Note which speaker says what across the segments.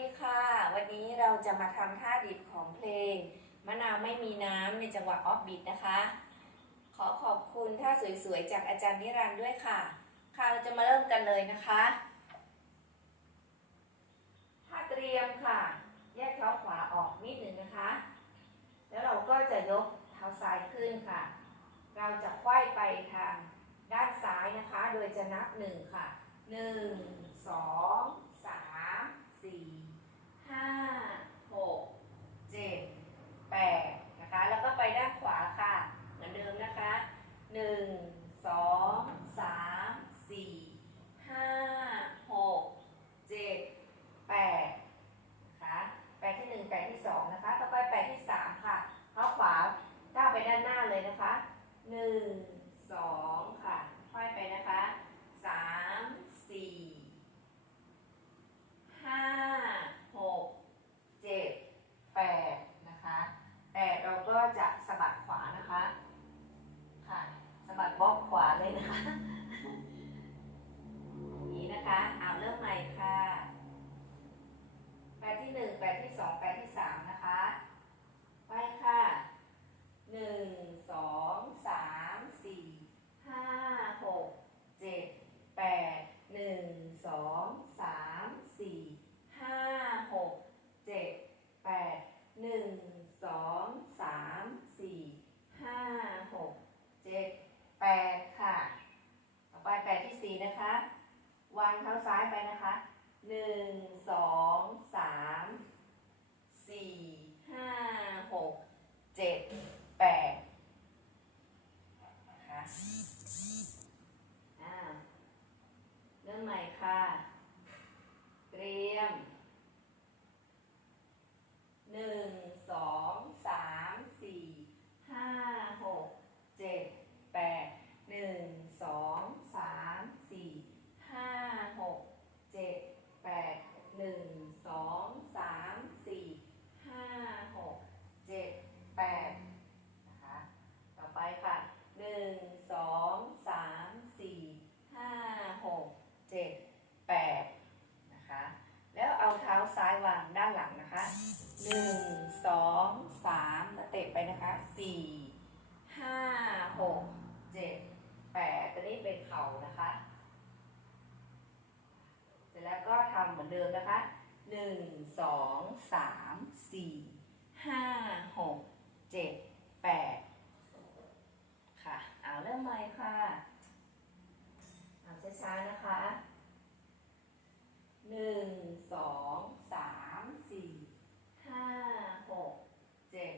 Speaker 1: ดีค่ะ วันนี้เราจะมาทำท่าดิบของเพลง มะนาวไม่มีน้ำในจังหวะออฟบิทนะคะ ขอขอบคุณท่าสวยๆ จากอาจารย์นิรันด์ด้วยค่ะ ค่ะเราจะมาเริ่มกันเลยนะคะท่าเตรียมค่ะ แยกเท้าขวาออกนิดหนึ่งนะคะ แล้วเราก็จะยกเท้าซ้ายขึ้นค่ะ เราจะไขว้ไปทางด้านซ้ายนะคะ โดยจะนับหนึ่งค่ะหนึ่งสอง สี่ห้าหกเจ็ดแปดนะคะ แล้วก็ไปด้านขวาค่ะ เหมือนเดิมนะคะหนึ่งสองสามสี่ห้าหกเจ็ดแปดนะคะแปดที่หนึ่งแปดที่สองนะคะ ต่อไปแปดที่สามค่ะเท้าขวาก้าวไปด้านหน้าเลยนะคะหนึ่งสองค่ะค่อยไปนะคะสามสี่ห้าหกเจ็ดแปดนะคะแปดเราก็จะสะบัดขวานะคะค่ะสะบัดบล็อกขวาเลยนะคะอย่างนี้นะคะเอาเริ่มใหม่ค่ะแปด ที่หนึ่งแปดที่สองแปดที่สามนะคะ ไปค่ะหนึ่งสองสามสี่ห้าหกเจ็ดแปดหนึ่งสองสามสี่ห้าหกเจ็ดแปดหนึ่งสองสามสี่ห้าหกเจ็ดแปดค่ะ ต่อไปแปดที่สี่นะคะ วางเท้าซ้ายไปนะคะหนึ่งสองสามสี่ห้าหกเจ็ดแปดนะคะอ่าเริ่มใหม่ค่ะ เตรียมหนึ่งสองสามสี่ห้าหกเจ็ดแปดหนึ่งสองสามสี่ห้าหกเจ็ดแปดหนึ่งสองสามสี่ห้าหกเจ็ดแปดนะคะ ต่อไปค่ะหนึ่งสองสามสี่ห้าหกเจ็ดแปดนะคะ แล้วเอาเท้าซ้ายวางด้านหลังนะคะหนึ่งสองสามแล้วเตะไปนะคะสี่ห้าหกเจ็ดแปดตัวนี้เป็นเข่านะคะ เสร็จแล้วก็ทำเห มือนเดิมนะคะหนึ่งสองสามสี่ห้าหกเจ็ดแปดค่ะ เอาเริ่มใหม่ค่ะ เอาช้าๆนะคะหนึ่งสองสามสี่ห้าหกเจ็ด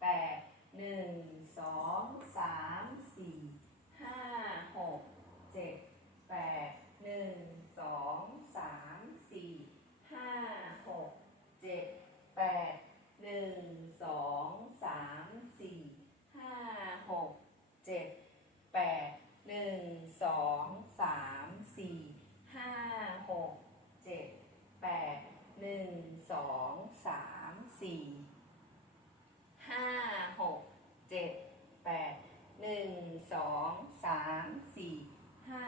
Speaker 1: แปดหนึ่งสองสามสี่ห้าหกเจ็ดแปดหนึ่งสองสามสี่ห้าหกเจ็ดแปดหนึ่งส องสามสี่ห้าหกเจ็ดแปดหนึ่งสองสามสี่ห้าหกเจ็ดแปดหนึ่งสองสามสี่ห้าหกเจ็ดแปดหนึ่งสองสามสี่ห้า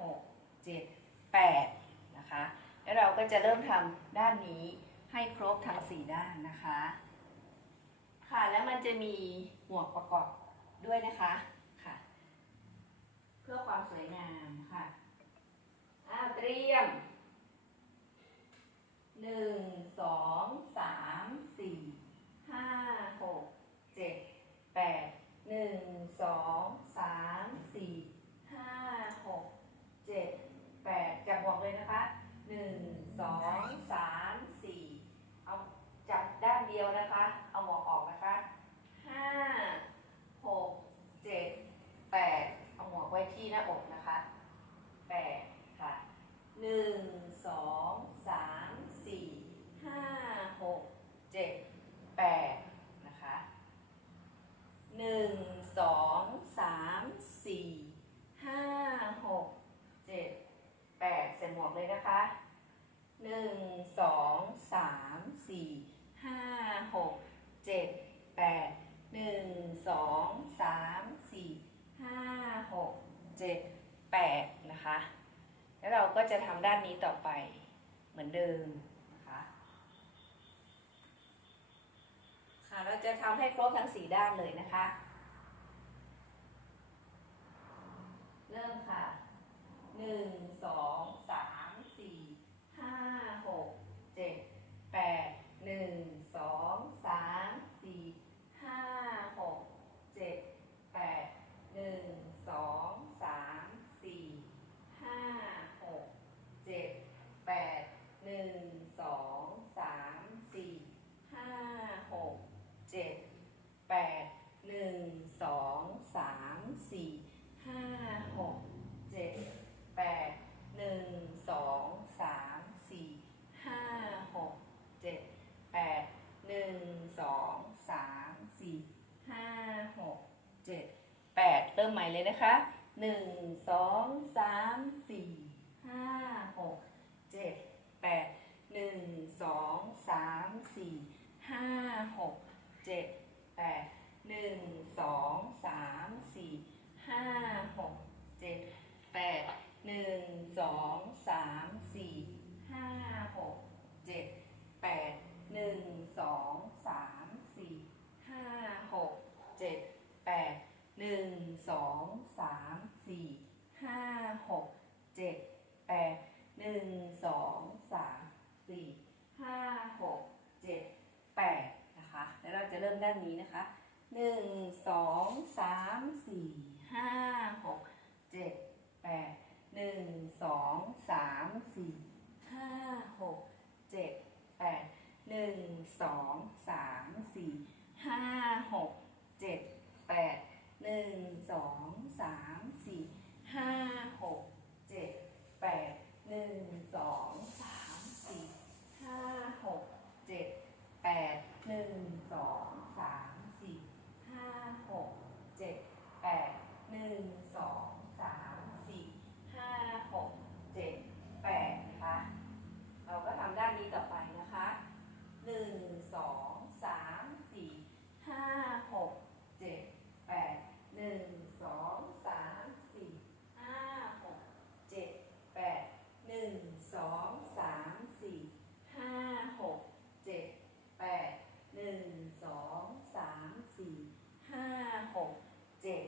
Speaker 1: หกเจ็ดแปดนะคะ แล้วเราก็จะเริ่มทำด้านนี้ให้ครบทั้งสี่ด้านนะคะ ค่ะแล้วมันจะมีหมวกประกอบด้วยนะคะค่ะ เพื่อความสวยงามค่ะอ่าเตรียมหนึ่งสองสาม 6 7 8 นะคะ แล้วเราก็จะทำด้านนี้ต่อไปเหมือนเดิมนะคะค่ะเราจะทำให้ครบทั้ง 4 ด้านเลยนะคะ นะคะหนึ่งสองสามสี่ห้าหกเจ็ดแปดหนึ่งสองสามสี่ห้าหกเจ็ดแปดหนึ่งสองสามสี่ห้าหกเจ็ดแปดหนึ่งสองสามสี่ห้าหกเจ็ดแปดหนึ่งสองสามสี่ห้าหกเจ็ดแปดหนึ่งสองสามสี่ห้าหกเจ็ดแปดหนึ่งสองสามสี่ห้าหกเจ็ดแปดนะคะ แล้วเราจะเริ่ม ด้านนี้นะคะหนึ่งสองสามสี่ห้าหกเจ็ดแปดหนึ่งสองสามสี่ห้าหกเจ็ดแปดหนึ่งสองสามสี่ห้าหกเจ็ดแปดหนึ่งสองสามสี่ห้าหกเจ็ดแปดหนึ่งสองสามสี่ห้าหกเจ็ดแปดหนึ่งสองสามสี่ห้าหกเจ็ดแปดหนึ่งสองสามสี่ห้าหกเจ็ดแปดนะคะ เราก็ทำด้านนี้ต่อไปนะคะหนึ่งสองสามสี่ห้าหกเจ็ดแปดหนึ่งสองสามสี่ห้าหกเจ็ดแปดหนึ่งสองสามสี่ห้าหกเจ็ดแปดหนึ่งสองสามสี่ห้าหกเจ็ด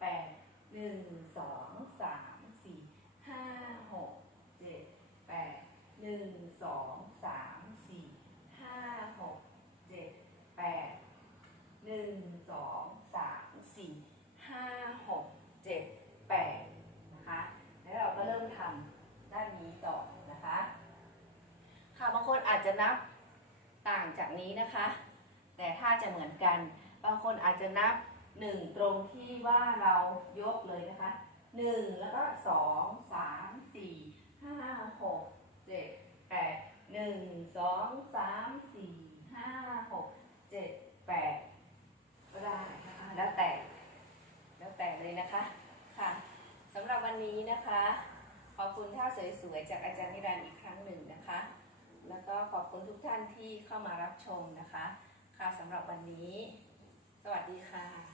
Speaker 1: แปดห นึ่งสองสามสี่ห้าหกเจ็ดแปดหนึ่งสองสามสี่ห้าหกเจ็ดแปดหนึ่งสองสามสี่ห้าหกเจ็ดแปดนะคะแล้วเราก็เริ่มทำด้านนี้ต่อนะคะค่ะบางคนอาจจะนับต่างจากนี้นะคะ แต่ถ้าจะเหมือนกัน บางคนอาจจะนับ หนึ่งตรงที่ว่าเรายกเลยนะคะหนึ่งแล้วก็สองสามสี่ห้าหกเจ็ดแปดหนึ่งสองสามสี่ห้าหกเจ็ดแปดก็ได้นะคะแล้วแต่ แล้วแต่เลยนะคะค่ะสำหรับวันนี้นะคะ ขอบคุณท่าสวยๆจากอาจารย์นิรันดร์อีกครั้งหนึ่งนะคะ แล้วก็ขอบคุณทุกท่านที่เข้ามารับชมนะคะ ค่ะสำหรับวันนี้ สวัสดีค่ะ